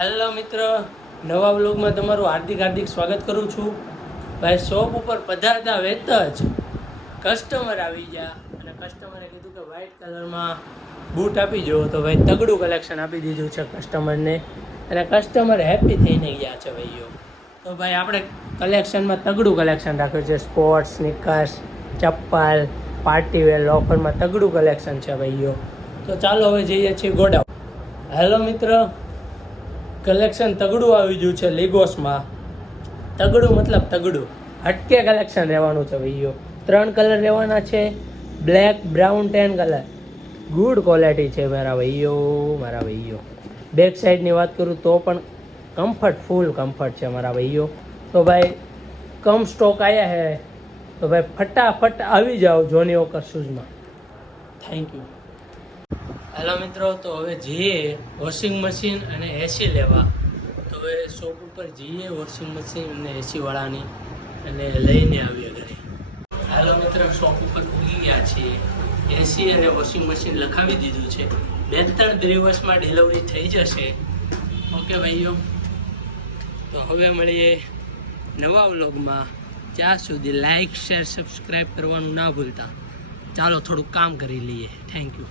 Hello મિત્ર, નવા વ્લોગમાં તમારું હાર્દિક સ્વાગત કરું છું. ભાઈ શોપ ઉપર પધારતા વેત જ કસ્ટમર આવી ગયા અને કસ્ટમરે કીધું કે વ્હાઇટ કલરમાં બૂટ આપી જો. તો ભાઈ તગડું કલેક્શન આપી દીધું છે કસ્ટમરને અને કસ્ટમર હેપી થઈને ગયા છે ભાઈઓ. તો ભાઈ આપણે કલેક્શનમાં તગડું કલેક્શન રાખ્યું છે. સ્પોર્ટ્સ, સ્નીકર્સ, ચપ્પલ, પાર્ટીવેર, લોફરમાં તગડું કલેક્શન છે ભાઈઓ. તો ચાલો હવે જઈએ છીએ ગોડાઉન. હેલો મિત્ર, કલેક્શન તગડું આવી ગયું છે લેગોસમાં. તગડું મતલબ તગડું, હટકે કલેક્શન રહેવાનું છે ભાઈઓ. 3 કલર રહેવાના છે, black, brown, ten colour. Good quality છે મારા ભાઈઓ. બેક સાઈડની વાત કરું તો પણ ફૂલ કમ્ફર્ટ છે મારા ભાઈઓ. તો ભાઈ કમ સ્ટોક આવ્યા છે, તો ભાઈ ફટાફટ આવી જાઓ જોની વોકર શૂઝમાં. Thank you. હેલો મિત્રો, તો હવે જઈએ વોશિંગ મશીન અને એસી લેવા. તો હવે શોપ ઉપર જઈએ વોશિંગ મશીન અને એસી વાળાની અને લઈને આવીએ ઘરે. હેલો મિત્રો, શોપ ઉપર પૂરી ગયા છીએ. એસી અને વોશિંગ મશીન લખાવી દીધું છે. 2-3 દિવસમાં ડિલિવરી થઈ જશે. ઓકે ભાઈઓ, તો હવે મળીએ નવા વ્લોગમાં. ત્યાં સુધી લાઈક, શેર, સબસ્ક્રાઈબ કરવાનું ના ભૂલતા. ચાલો થોડુંક કામ કરી લઈએ. Thank you.